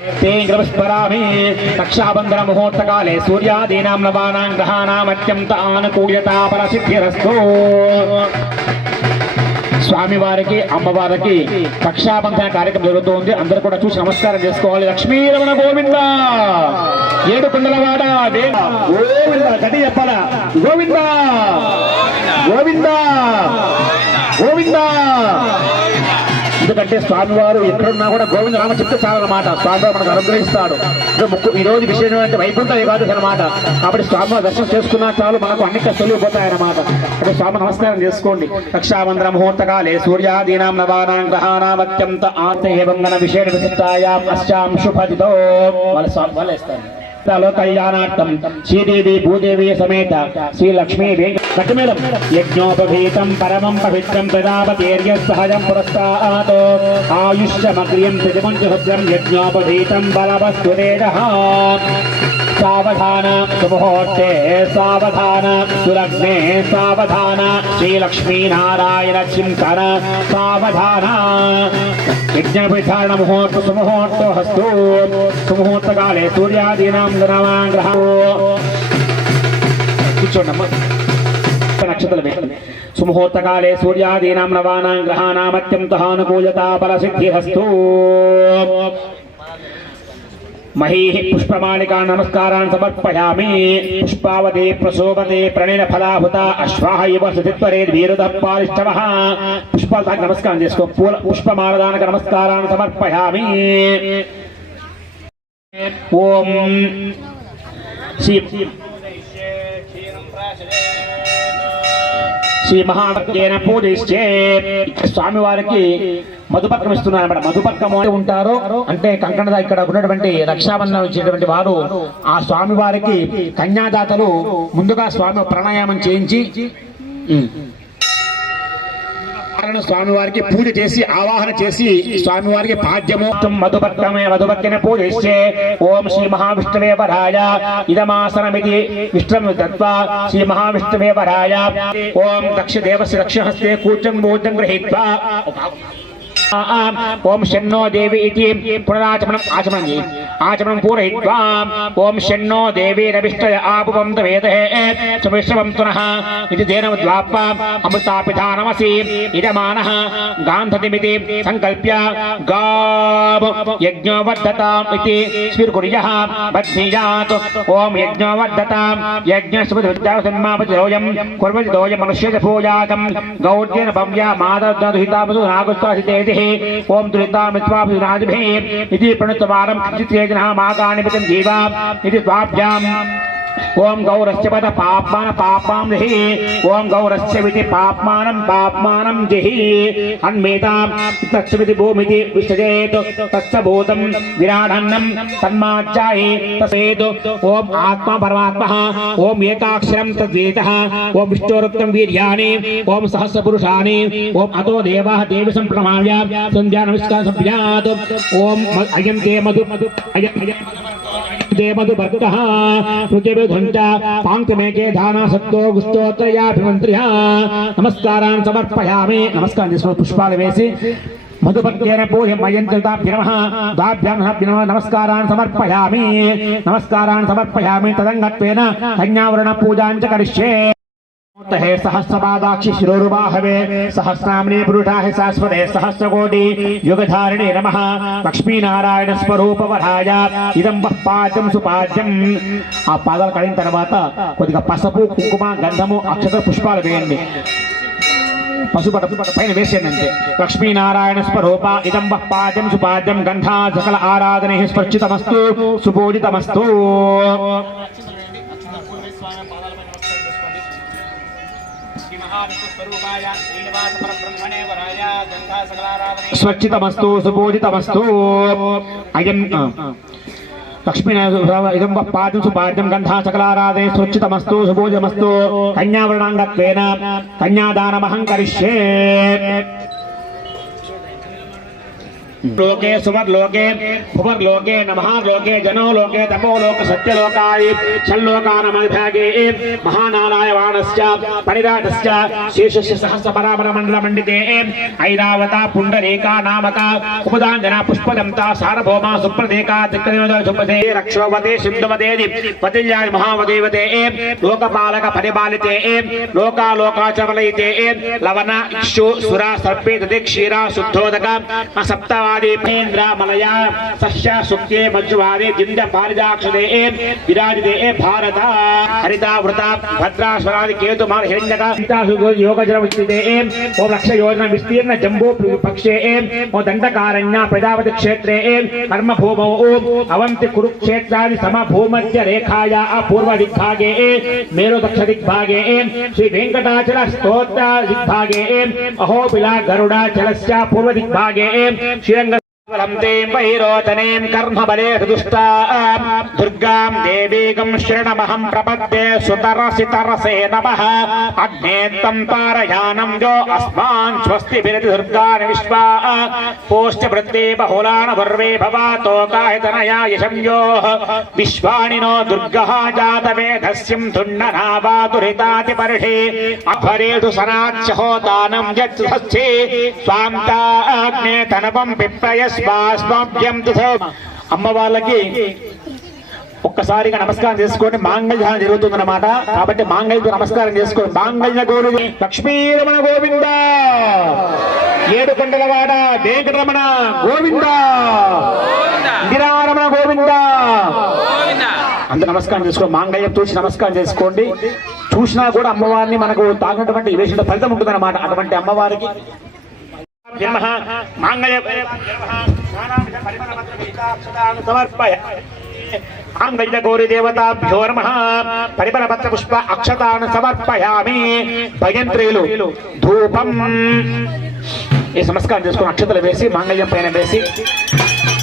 స్మరామి రక్షాబంధన ముహూర్తకాలే సూర్యాదీనాం నవానాం గ్రహాణాం అత్యంత ఆనుకూల్యతా పరసిద్ధిరస్తు స్వామివారికి అమ్మవారికి రక్షాబంధన కార్యక్రమం జరుగుతూ ఉంది అందరూ కూడా చూసి నమస్కారం చేసుకోవాలి. లక్ష్మీరమణ గోవింద! ఏడు కుండలవాడ గోవింద గది చెప్పాల గోవింద! గోవింద! గోవింద! ఎందుకంటే స్వామివారు ఎక్కడున్నా కూడా గోవింద నామ చెప్తే చాలన్నమాట. స్వామివారు మనకు అనుగ్రహిస్తాడు. ముక్కు ఈరోజు రోజు విశేషం అంటే వైకుంఠ ఏకాదశి అనమాట కాబట్టి స్వామివారి దర్శనం చేసుకున్నా చాలు మనకు అన్ని కష్టాలు పోతాయన్నమాట. అంటే స్వామి నమస్కారం చేసుకోండి. రక్షాబంధన ముహూర్తకాలే సూర్యాదీనాం నవానాం గ్రహానాం అత్యంత ఆర్త ఏవం గణ విశేష విశిష్టాయాం అశ్చాం శుభదితో వాళ్ళ స్వామి వాళ్ళు వేస్తారు కళ్యాణార్థం శ్రీదేవి భూదేవి సమేత శ్రీ లక్ష్మీ కట్టుమేళం యజ్ఞోపవీతం పరమం పవిత్రం ప్రజాపతేర్య సహజం పురస్తాత్ ఆయుష్యమగ్రియం ప్రతిమంచభద్రం యజ్ఞోపవీతం బలవస్తు సావధాన సుముహూర్తే సావధాన సులగ్నే సావధాన శ్రీలక్ష్మీనారాయణ చింతన సావధాన యజ్ఞవిధారణ ముహూర్త సుముహూర్తో హస్తు సుముహూర్తకాలే సూర్యాదీనాం గ్రహ కూర్చోండమ్మా నక్షత్రాలు పెట్టండి సుముహూర్తకాలే సూర్యాదీనాం నవానాం గ్రహాణామత్యంతహానుకూలతా బలసిద్ధిరస్తు మహీः పుష్పమాలికా నమస్కారాన్ సమర్పయామి పుష్పావతే ప్రశోభతే ప్రణిన ఫలాహుత అశ్వాహ ఇవ సుధిత్వరే వీరుద పాలిష్టవ పుష్పాలకు నమస్కారం చేసుకో। పూల పుష్పమాలదానక నమస్కారాన్ని సమర్పయామి ఓం శ్రీ శ్రీ మహాభక్తేన పూజిస్తే స్వామివారికి మధుపత్రం ఇస్తున్నారు అనమాట మధుపత్రము అంటే ఉంటారు. అంటే కంకణ ఇక్కడ ఉన్నటువంటి రక్షాబంధనం ఇచ్చేటువంటి వారు ఆ స్వామివారికి కన్యాదాతలు ముందుగా స్వామి ప్రాణాయామం చేయించి కారణ స్వామివారికి పూజ చేసి ఆవాహన చేసి స్వామివారికి పాద్యము మధుభక్తమే మధుభక్తిని పూజిస్తే ఓం శ్రీ మహావిష్ణువే వరాయ. ఇదమాసనమిది విష్ణు దత్వా. శ్రీ మహావిష్ణువే వరాయ. ఓం దక్ష దేవస్య దక్షహస్తే కూర్చం భూతం గృహీత్వా. ఓం షన్నో దేవి ఇది పునరాచమనం ఆచమనం ఆచమనం పూరయిత్వా. ఓం షన్నో దేవి రవిష్ట ఆపువంత వేదహే. సువిశ్రవం తునః ఇది దేనవ ద్వాప అమృతాపిధానమసి. ఇదమానః. గాంధతిమితి. సంకల్ప్య. గాం యజ్ఞవర్ధతాం ఇది స్వీకుర్యః బద్ధీయాత్ ఓం యజ్ఞవర్ధతాం. యజ్ఞస్మృతివిద్యాసన్మాపతిరోయం కుర్వతి దోయం మనుష్యజ పూజాతం గౌర్యేన భవ్య. మాదద్దుహితామసు నాగుస్తాసితేతి ओम दुरितामित्वाभिराजभे। इति प्रणतवारं ఓం గౌరస్య పద పాప్మాన పాపాం జహి ఓం గౌరస్య విధి పాప్మానం పాప్మానం జహి అన్మేతాం తత్సవిధి భూమితి విసజేత్ తత్సభూతం విరాడన్నం తన్మాజ్జాయి తసేత్ ఓం ఆత్మ పరమాత్మ ఓం ఏకాక్షరం తద్వేద ఓం విష్ణోరుక్తం వీర్యాని ఓం సహస్రపురుషాని ఓం అతో దేవ దేవి సంప్రమావ్య సంధ్యా నమస్కార సంప్యాత్ ఓం అయం దే మధు మధు అయం దే మధు భక్త రుచిభిధుంచ పాంక్తిమేకే దానా సత్తో గుస్తోత్రయాభిమంత్ర్య నమస్కారాన్ని సమర్పయామి నమస్కారం చేసుకో పుష్పాలు వేసి మధుభక్తేన పూజమయంతాభ్యనమ దాభ్యాం నమస్కారాన్ని సమర్పయామి నమస్కారాన్ని సమర్పయామి తదంగత్వేన కన్యావరణ పూజాంచ కరిష్యే हे सहस्रपादाक्षि शिरोरुबाहवे सहस्राम्ने पुरुषाः शाश्वते सहस्रकोटि युगधारिणे नमः లక్ష్మీనారాయణ స్వరూపవరాయ ఇదం వః పాద్యం సుపాద్యం ఆ పాదాలు కడిగిన తర్వాత కొద్దిగా పసుపు కుంకుమ గంధము అక్షత పుష్పాలు వేయండి పసుపట పైన వేసేయండి అంతే లక్ష్మీనారాయణ స్వరూప ఇదం వః పాద్యం సుపాద్యం గంధా సకల ఆరాధనే స్పర్శితమస్తు సుపూజితమస్తు స్వచ్చితమస్తు సుపూజితమస్తు అయం లక్ష్మీనారాయణ ఇదం పాదం సుపాద్యం గంధా సకలారాధే స్వచ్చితమస్తు సుపూజమస్తు కన్యావర్ణాంగత్వేన కన్యాదానమహం కరిష్యే లోకే సువర్లోకే భువర్లోకే నమహార్లోకే జనోలోకే తపోలోక సత్యలోకాయ షల్లోకానమవిభాగే మహానారాయవాణస్య పరిరాటస్య శేషస్య సహస్ర పరామర మండల మండితే ఐరావత పుండరీకా నామక ఉపదాంజన పుష్పదంత సార్వభౌమ సుప్రదేకా దిక్కదేవత సుప్రదే రక్షోవతే సిద్ధవతేది పతిల్యాయ మహావదేవతే లోకపాలక పరిపాలితే లోకాలోకాచరలయితే दीपेन्द्र मलया सस्य ए केतु मार हिरण्यका एम लक्ष्य योजना विस्तीर्ण जंबो पक्षे एम दंडकारण्य प्रजापति क्षेत्रे एम कर्म भूमौ ओम अवंति कुरुक्षेत्रादि समभूमध्य रेखाया दिग्भागे ए मेरो दक्ष दिग्भागे एम श्री वेंकटाचल स्तोत्र दिग्भागे एम अहो बिला गरुड़ा चलस्य पूर्व दिग्भागे एम श्री దుష్టా దుర్గాం దేవీగం శరణమహం ప్రపద్యే సుతరసి తరసే నమః అగ్నే తం పారయానం యో అస్మాన్ స్వస్తి విరతి దుర్గాని విశ్వా పోష్ట వృత్తే బహుళాన వర్వే భవాతోకాయతనయా యశం యో విశ్వాని నో దుర్గః జాతవేధస్యం ధున్ననావాదురితాతి పర్షే అపరేషు సనాచ్చహోదానం యచ్ఛే స్వాంతాగ్నే తనవం పిప్పయస్మాస్మభ్యం తుథో అమ్మ వాళ్ళకి ఒక్కసారిగా నమస్కారం చేసుకోండి మాంగళ్యం జరుగుతుందన్నమాట. కాబట్టి మాంగళ్యతో నమస్కారం చేసుకోండి మాంగళ్య గోవింద లక్ష్మీరమణ గోవింద ఏడు కొండలవాడ వెంకటరమణ గోవింద ఇందిరారమణ గోవింద. అంత నమస్కారం చేసుకోండి. మాంగళ్యం చూసి నమస్కారం చేసుకోండి. చూసినా కూడా అమ్మవారిని మనకు తాగినటువంటి వేసిన ఫలితం ఉంటుందన్నమాట. అటువంటి అమ్మవారికి జన్మ మాంగళ్య సమర్పయ మాంగళ్య గౌరి దేవతాభ్యో నమ పరిమళ పత్ర పుష్ప అక్షతాను సమర్పయామి భయంత్రియులు ధూపం ఈ సంస్కారం చేసుకుని అక్షతలు వేసి మాంగళ్యం పైన వేసి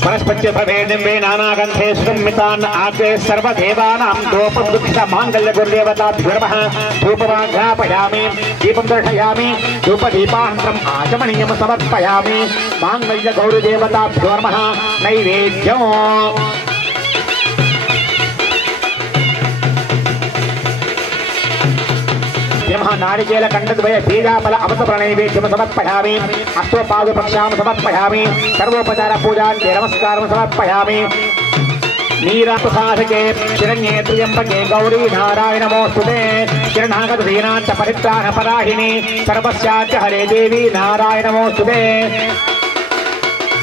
వనస్పత్య భవేదింబే నానాగంధే సుమితాన్ ఆగ్రే సర్వదేవానాం దోపం దుఃఖిత మాంగళ్య గురుదేవతాభ్యో నమ ధూపమాఘ్రాపయామి దీపం దర్శయామి ధూపదీపానంతరం ఆచమనీయం సమర్పయామి మాంగళ్య గౌరదేవతాభ్యో నమ నైవేద్యం బ్రహ్మ నారికేల కండద్వయ బీజాఫల అమృత ప్రణైవేద్యం సమర్పయామి అశ్వపాదు పక్షాం సమర్పయామి సర్వోపచార పూజా నమస్కారం సమర్పయామి నీరాసాధకే శరణ్యే త్ర్యంబకే గౌరీ నారాయణ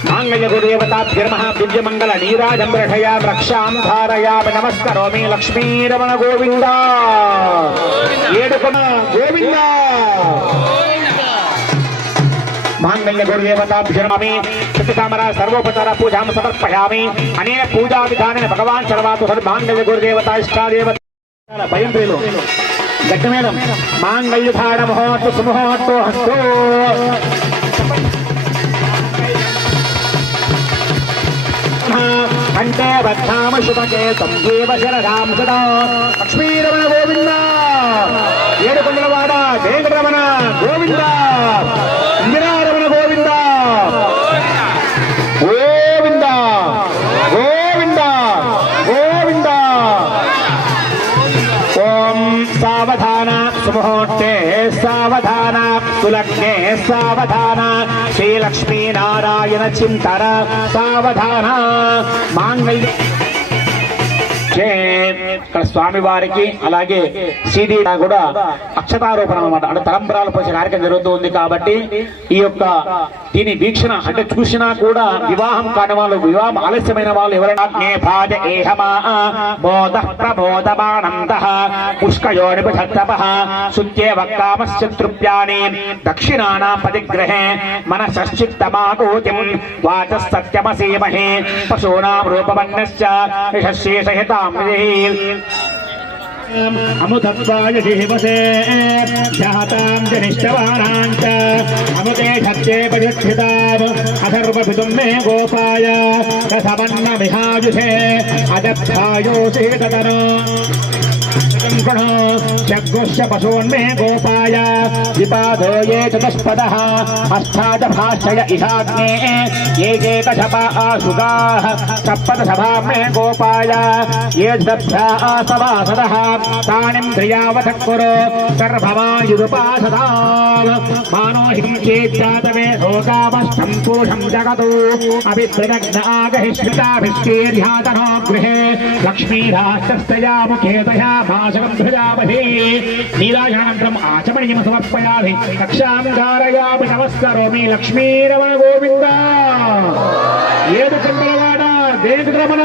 మాంగళ్య గురుదేవతాభ్యర్మ దివ్యమంగళ నీరాజం రక్షయా రక్షాం ధారయామి నమస్కరోమి లక్ష్మీరమణ గోవింద ఏడుకొన గోవింద మాంగళ్య గురుదేవతాభ్యర్మామి సత్యకామర సర్వోపచార పూజాం సమర్పయామి అనేన పూజా విధానేన భగవాన్ సర్వాతు సర్మాంగళ్య గురుదేవత ఇష్టాదేవత సుమహోత్తు హస్తో అంటే బద్ధామ శుభకే సంజీవ శరరాం సదా. లక్ష్మీరమణ గోవింద. ఏడుకొండలవాడ వెంకటరమణ గోవింద. ఇందిరారమణ గోవింద. గోవింద. గోవింద. గోవింద. ఓం సావధాన సుముహూర్తే సావధాన సులగ్నే సావధాన శ్రీలక్ష్మీనారాయణ చింతన సావధాన మాంగళ్య ఇక్కడ స్వామి వారికి అలాగే సీడీ కూడా అక్షతారోపణ అనమాట అంటే తలంబరాలు పోసే కార్యక్రమం జరుగుతూ ఉంది కాబట్టి ఈ యొక్క దీని వీక్షణ అంటే చూసినా కూడా వివాహం కాని వాళ్ళు వివాహం ఆలస్యమైన వాళ్ళు ఎవరైనా బోధ దక్షిణానా పదిగ్రహే మనశ్చిత్తమాకూతిం వాచ సత్యమసీమహే పశూనాం రూపవన్నశ్చ अमुदत्वाय जीवसे ध्यातां जनिष्टवानां च। अमुदे धत्ते अथर्वभितुं मे गोपाय। रसमन्नमिहायुषे अदत्थायोषे तदनो शंकणो यज्ञश्च पशून्मे गोपाय। विपादो ये चतुष्पदः। अष्टादभाश्चय इषाग्ने ये चेकशपा आशुकाः सभा मे गोपाय। ये दभ्या आसवासदः। तानिम् ध्रियावथः कुरु। सर्भवायुरुपासदान् मानोहिम् चेत्यातमे रोगावस्थम् गृहे मुखेतया సమర్పయామి లక్ష్మీరమణ గోవింద. ఏడు చంద్రవాడ దేవిరమణ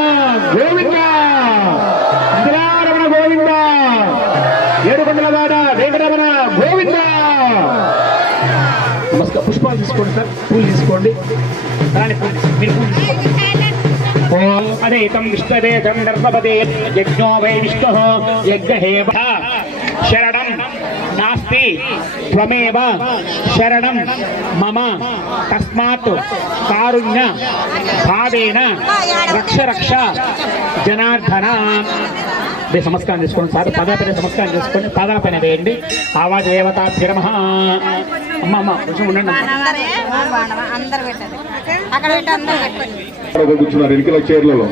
గోవింద. ఇంద్రారమణ గోవింద. ఏడు చంద్రవాడ దేవిరమణ గోవింద. నమస్కారం. పుష్పాలు తీసుకోండి సార్. పూలు తీసుకోండి. దాని పూలు మీరు పూలు తీసుకోండి. ఓం అదేతం విష్ణవే చంద్రపదే యజ్ఞో వై విష్ణు యజ్ఞహేవ శరణం నాస్తి త్వమేవ శరణం మమ తస్మాత్ కారుణ్య భావేన రక్ష రక్ష జనార్దన మీరు నమస్కారం చేసుకోండి సార్ పదా పైన నమస్కారం చేసుకోండి పాదాల పైన వేయండి ఆవాజ దేవతాభ్యరమ పెట్టారు అక్కడ పెట్టి అందరూ పెట్టండి కూర్చున్నారు ఎన్నికల చైర్లలో.